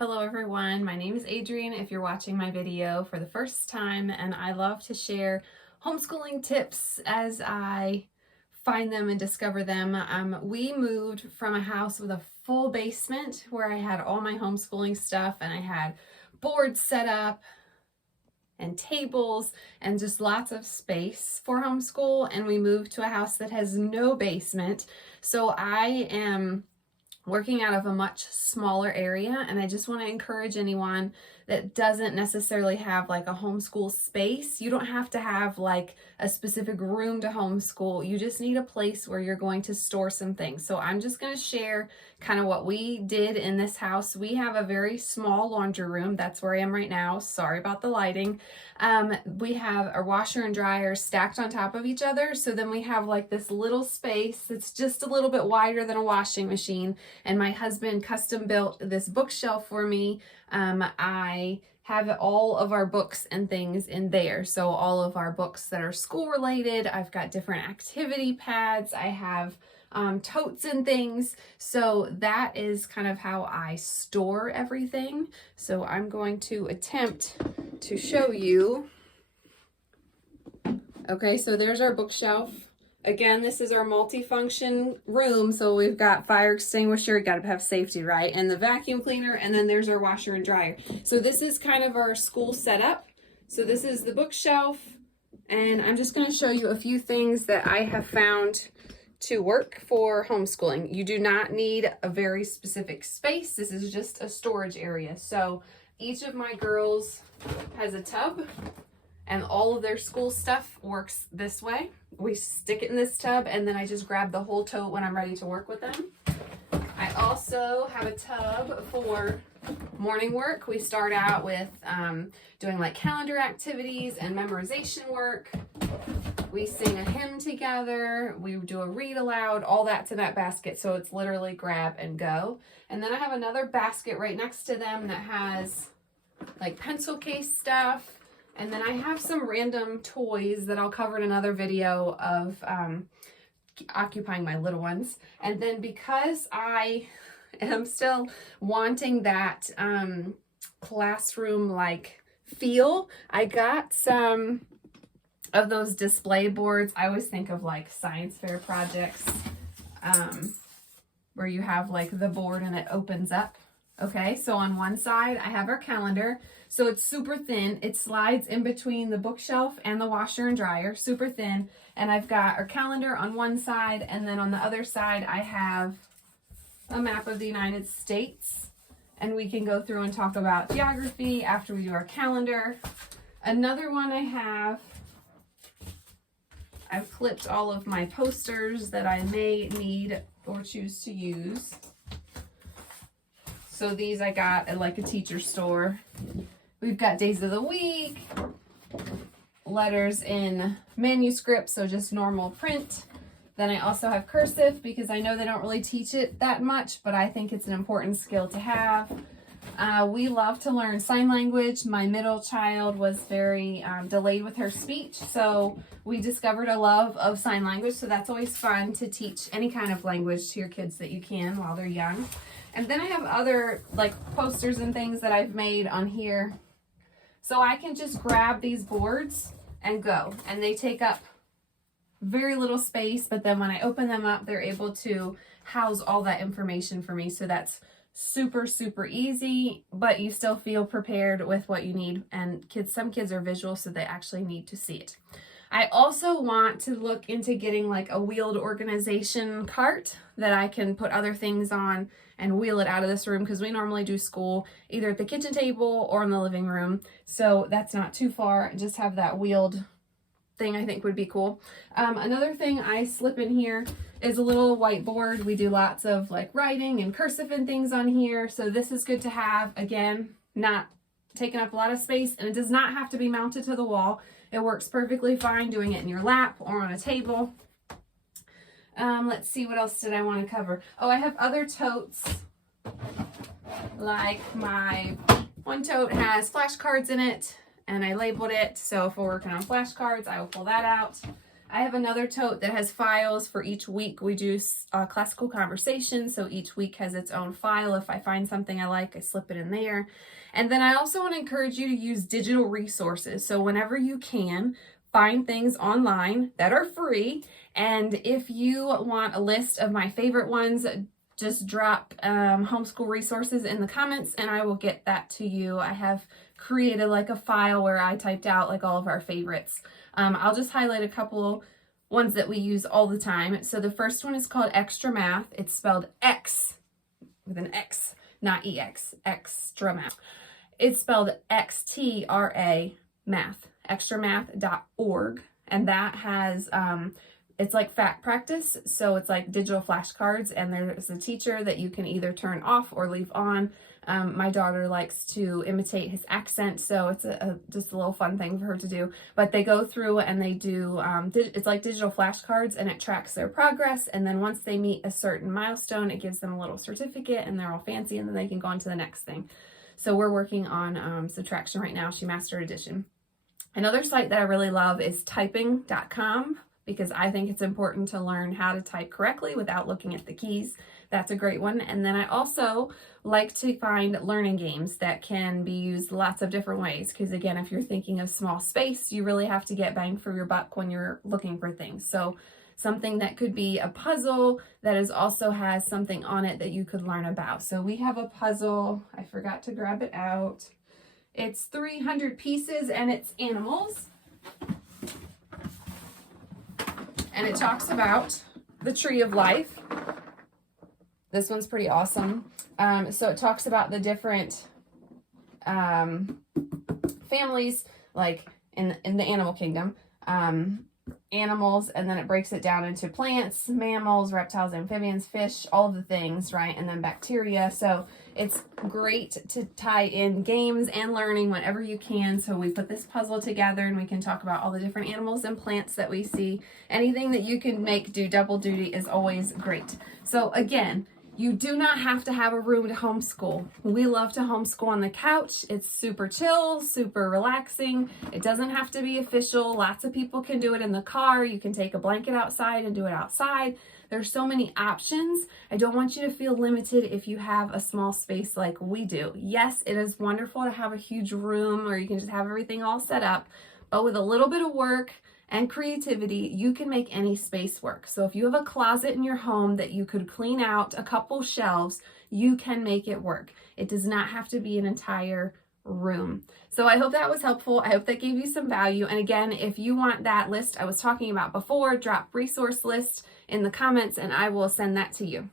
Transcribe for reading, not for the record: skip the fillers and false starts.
Hello everyone, my name is Adrienne if you're watching my video for the first time, and I love to share homeschooling tips as I find them and discover them. We moved from a house with a full basement where I had all my homeschooling stuff and I had boards set up and tables and just lots of space for homeschool, and we moved to a house that has no basement. So I am working out of a much smaller area, and I just want to encourage anyone that doesn't necessarily have like a homeschool space. You don't have to have like a specific room to homeschool. You just need a place where you're going to store some things. So I'm just going to share kind of what we did in this house. We have a very small laundry room. That's where I am right now. Sorry about the lighting. We have a washer and dryer stacked on top of each other. So then we have like this little space that's just a little bit wider than a washing machine. And my husband custom built this bookshelf for me. I have all of our books and things in there. So all of our books that are school related, I've got different activity pads, I have totes and things. So that is kind of how I store everything. So I'm going to attempt to show you. Okay, so there's our bookshelf. Again, this is our multi-function room, so we've got fire extinguisher, got to have safety, right? And the vacuum cleaner, and then there's our washer and dryer. So this is kind of our school setup. So this is the bookshelf, and I'm just going to show you a few things that I have found to work for homeschooling. You do not need a very specific space. This is just a storage area. So each of my girls has a tub, and all of their school stuff works this way. We stick it in this tub, and then I just grab the whole tote when I'm ready to work with them. I also have a tub for morning work. We start out with doing like calendar activities and memorization work. We sing a hymn together. We do a read aloud. All that's in that basket, so it's literally grab and go. And then I have another basket right next to them that has like pencil case stuff. And then I have some random toys that I'll cover in another video of occupying my little ones. And then because I am still wanting that classroom-like feel, I got some of those display boards. I always think of like science fair projects where you have like the board and it opens up. Okay, so on one side I have our calendar. So it's super thin. It slides in between the bookshelf and the washer and dryer, super thin. And I've got our calendar on one side, and then on the other side I have a map of the United States. And we can go through and talk about geography after we do our calendar. Another one I've clipped all of my posters that I may need or choose to use. So these I got at like a teacher store. We've got days of the week, letters in manuscript, so just normal print. Then I also have cursive because I know they don't really teach it that much, but I think it's an important skill to have. We love to learn sign language. My middle child was very delayed with her speech, so we discovered a love of sign language. So that's always fun to teach any kind of language to your kids that you can while they're young. And then I have other like posters and things that I've made on here. So I can just grab these boards and go. And they take up very little space, but then when I open them up, they're able to house all that information for me. So that's super, super easy, but you still feel prepared with what you need. And some kids are visual, so they actually need to see it. I also want to look into getting like a wheeled organization cart that I can put other things on and wheel it out of this room, because we normally do school either at the kitchen table or in the living room. So that's not too far. Just have that wheeled thing I think would be cool. Another thing I slip in here is a little whiteboard. We do lots of like writing and cursive and things on here. So this is good to have. Again, not taking up a lot of space, and it does not have to be mounted to the wall. It works perfectly fine doing it in your lap or on a table. Let's see, what else did I want to cover? Oh, I have other totes. Like my one tote has flashcards in it, and I labeled it. So if we're working on flashcards, I will pull that out. I have another tote that has files for each week. We do classical conversation, so each week has its own file. If I find something I like, I slip it in there. And then I also want to encourage you to use digital resources. So whenever you can, find things online that are free. And if you want a list of my favorite ones, just drop homeschool resources in the comments and I will get that to you. I have created like a file where I typed out like all of our favorites. I'll just highlight a couple ones that we use all the time. So the first one is called Extra Math. It's spelled X with an X, not EX, Extra Math. It's spelled XTRA Math, extramath.org. And that has, it's like fact practice. So it's like digital flashcards and there's a teacher that you can either turn off or leave on. My daughter likes to imitate his accent, so it's just a little fun thing for her to do. But they go through and they do, it's like digital flashcards and it tracks their progress. And then once they meet a certain milestone, it gives them a little certificate and they're all fancy and then they can go on to the next thing. So we're working on subtraction right now. She mastered addition. Another site that I really love is typing.com because I think it's important to learn how to type correctly without looking at the keys. That's a great one. And then I also like to find learning games that can be used lots of different ways. Because again, if you're thinking of small space, you really have to get bang for your buck when you're looking for things. So something that could be a puzzle that is also has something on it that you could learn about. So we have a puzzle. I forgot to grab it out. It's 300 pieces and it's animals. And it talks about the tree of life. This one's pretty awesome. So it talks about the different families, like in the animal kingdom, animals, and then it breaks it down into plants, mammals, reptiles, amphibians, fish, all of the things, right? And then bacteria. So it's great to tie in games and learning whenever you can. So we put this puzzle together and we can talk about all the different animals and plants that we see. Anything that you can make do double duty is always great. So again, you do not have to have a room to homeschool. We love to homeschool on the couch. It's super chill, super relaxing. It doesn't have to be official. Lots of people can do it in the car. You can take a blanket outside and do it outside. There's so many options. I don't want you to feel limited if you have a small space like we do. Yes, it is wonderful to have a huge room or you can just have everything all set up, but with a little bit of work and creativity, you can make any space work. So if you have a closet in your home that you could clean out a couple shelves, you can make it work. It does not have to be an entire room. So I hope that was helpful. I hope that gave you some value. And again, if you want that list I was talking about before, drop resource list in the comments and I will send that to you.